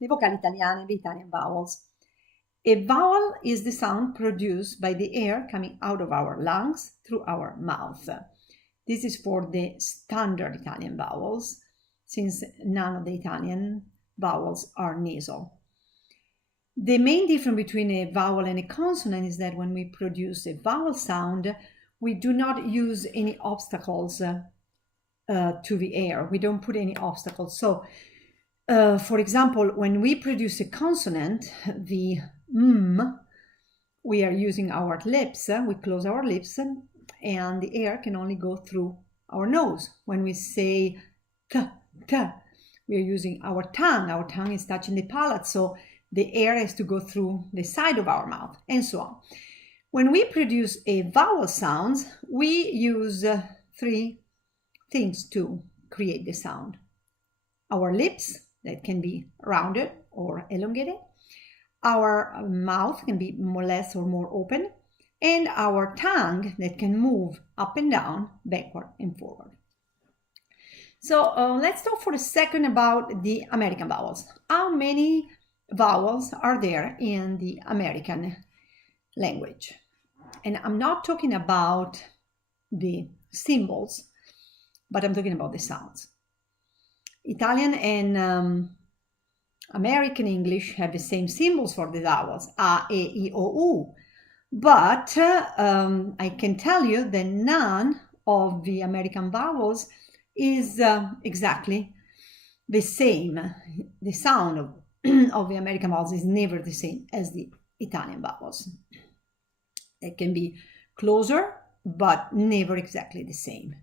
le vocali italiane, the Italian vowels. A vowel is the sound produced by the air coming out of our lungs through our mouth. This is for the standard Italian vowels, since none of the Italian vowels are nasal. The main difference between a vowel and a consonant is that when we produce a vowel sound, we do not use any obstacles to the air. We don't put any obstacles. So, for example, when we produce a consonant, the we are using our lips, we close our lips, and the air can only go through our nose. When we say t, we are using our tongue is touching the palate, so the air has to go through the side of our mouth, and so on. When we produce a vowel sounds, we use three things to create the sound. Our lips, that can be rounded or elongated. Our mouth can be more less or more open, and our tongue that can move up and down, backward and forward. So let's talk for a second about the American vowels. How many vowels are there in the American language? And I'm not talking about the symbols, but I'm talking about the sounds. Italian and American English have the same symbols for the vowels, a, e, I, o, u. But I can tell you that none of the American vowels is exactly the same. The sound of the American vowels is never the same as the Italian vowels. It can be closer, but never exactly the same.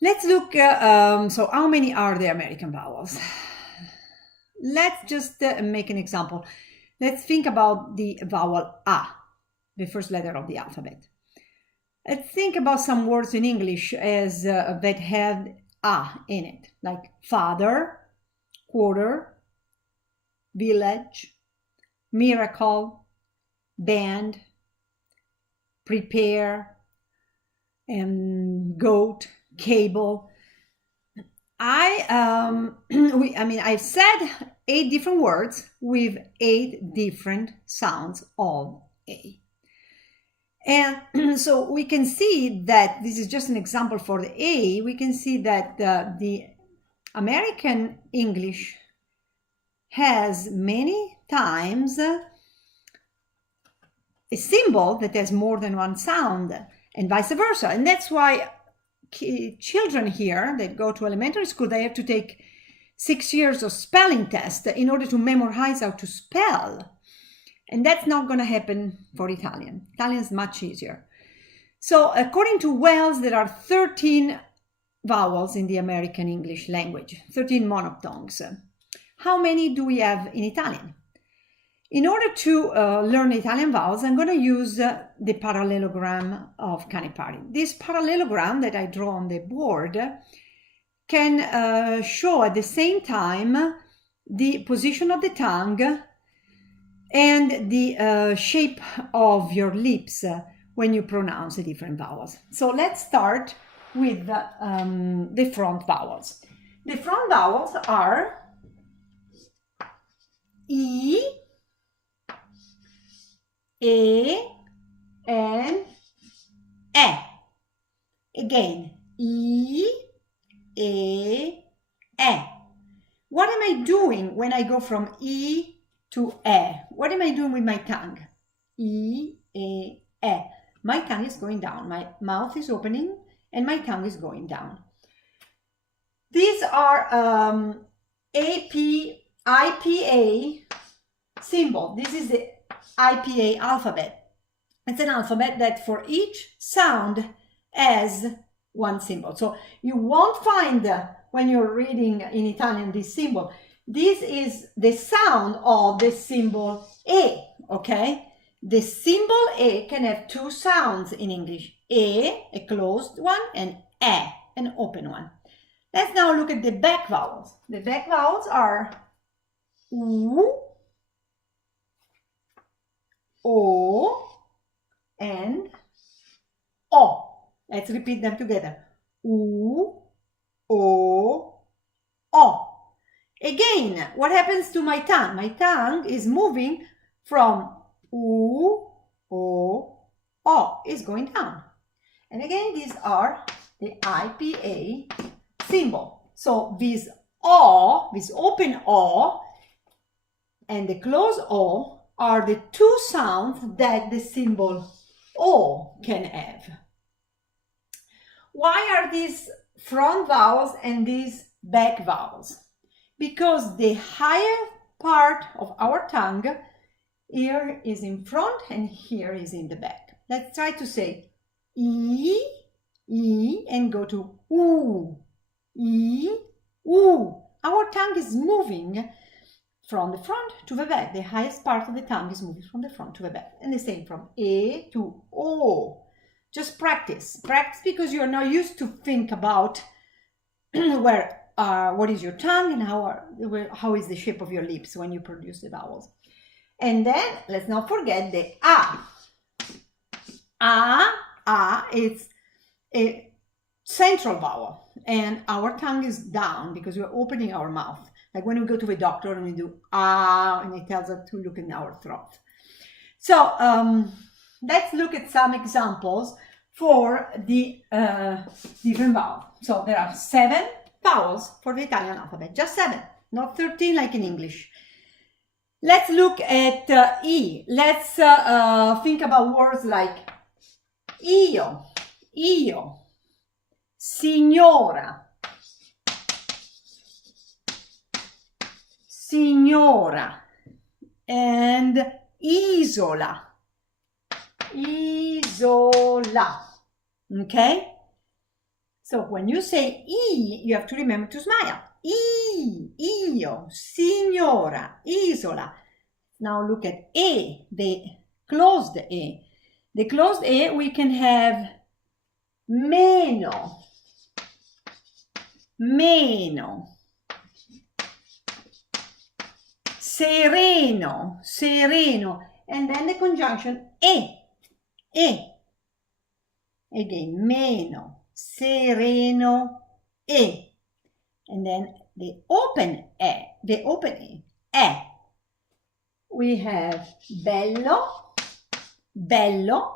Let's look, so how many are the American vowels? Let's just make an example. Let's think about the vowel A, the first letter of the alphabet. Let's think about some words in English as that have A in it, like father, quarter, village, miracle, band, prepare, goat, cable. I've said 8 different words with 8 different sounds of A. And so we can see that this is just an example for the A. We can see that the American English has many times a symbol that has more than one sound, and vice versa. And that's why children here that go to elementary school, they have to take 6 years of spelling test in order to memorize how to spell. And that's not going to happen for Italian. Italian is much easier. So according to Wells, there are 13 vowels in the American English language, 13 monophthongs. How many do we have in Italian? In order to learn Italian vowels, I'm going to use the parallelogram of Canepari. This parallelogram that I draw on the board can show at the same time the position of the tongue and the shape of your lips when you pronounce the different vowels. So let's start with the front vowels. The front vowels are I, E, and E. Again, I, E, E. What am I doing when I go from I to E? What am I doing with my tongue? I, E, E. My tongue is going down. My mouth is opening and my tongue is going down. These are IPA symbol. This is the IPA alphabet. It's an alphabet that for each sound has one symbol. So you won't find when you're reading in Italian this symbol. This is the sound of the symbol A, okay? The symbol A can have 2 sounds in English. A closed one, and E, an open one. Let's now look at the back vowels. The back vowels are U, O, and O. Let's repeat them together. U, O, O. Again, what happens to my tongue? My tongue is moving from U, O, O. It's going down. And again, these are the IPA symbol. So this O, this open O, and the closed O are the two sounds that the symbol O can have. Why are these front vowels and these back vowels? Because the higher part of our tongue here is in front and here is in the back. Let's try to say E, and go to U, E, U. Our tongue is moving from the front to the back. The highest part of the tongue is moving from the front to the back. And the same from E to O. Just practice. Practice because you're not used to think about what is your tongue and how is the shape of your lips when you produce the vowels. And then let's not forget the A. It's a central vowel and our tongue is down because we're opening our mouth. Like when we go to the doctor and we do and it tells us to look in our throat. So let's look at some examples for the different vowels. So there are 7 vowels for the Italian alphabet, just 7, not 13 like in English. Let's look at E. Let's think about words like io, signora, and isola. Okay? So when you say E, you have to remember to smile. Io, signora, isola. Now look at E, the closed E. The closed E, we can have meno, sereno, and then the conjunction E. Again, meno, sereno, E. And then the open E, E. We have bello, bene,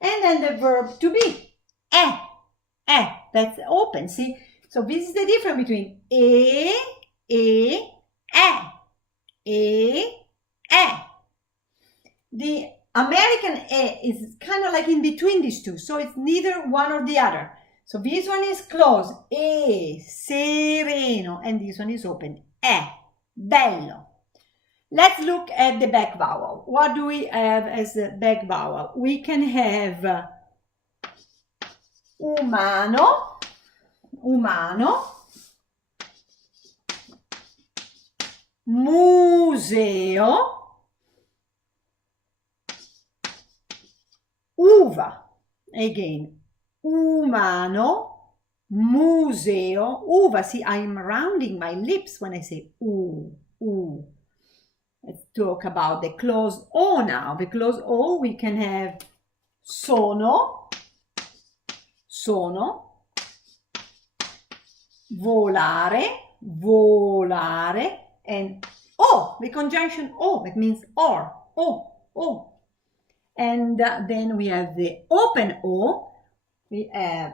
and then the verb to be, that's open, see? So this is the difference between e. The American E is kind of like in between these two, so it's neither one or the other. So this one is closed, E, sereno, and this one is open, E, bello. Let's look at the back vowel. What do we have as the back vowel? We can have umano, museo, uva. Again, umano, museo, uva. See, I'm rounding my lips when I say u. Let's talk about the closed O now. The closed O, we can have sono, volare, and O, the conjunction O, that means or, O. And then we have the open O, we have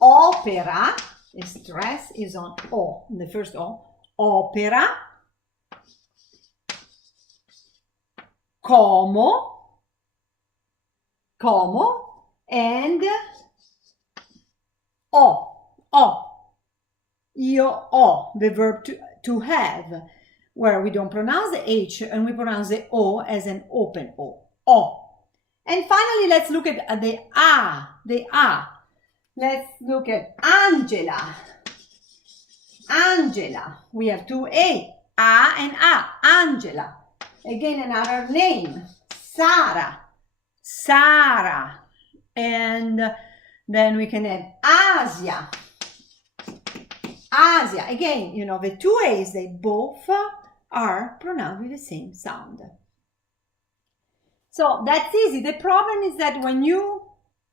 opera, the stress is on O, the first O, opera, como, and o. Io ho, the verb to have, where we don't pronounce the H and we pronounce the O as an open O. And finally, let's look at the A. Let's look at Angela. We have two A and A, Angela. Again, another name, Sara. And then we can have Asia. Again, you know, the two A's, they both are pronounced with the same sound. So that's easy. The problem is that when you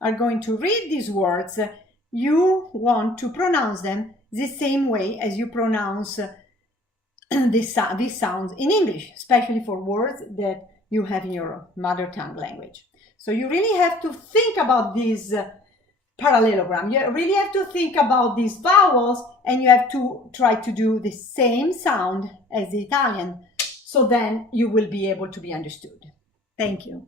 are going to read these words, you want to pronounce them the same way as you pronounce these sounds in English, especially for words that you have in your mother tongue language. So you really have to think about these parallelogram. You really have to think about these vowels, and you have to try to do the same sound as the Italian, so then you will be able to be understood. Thank you.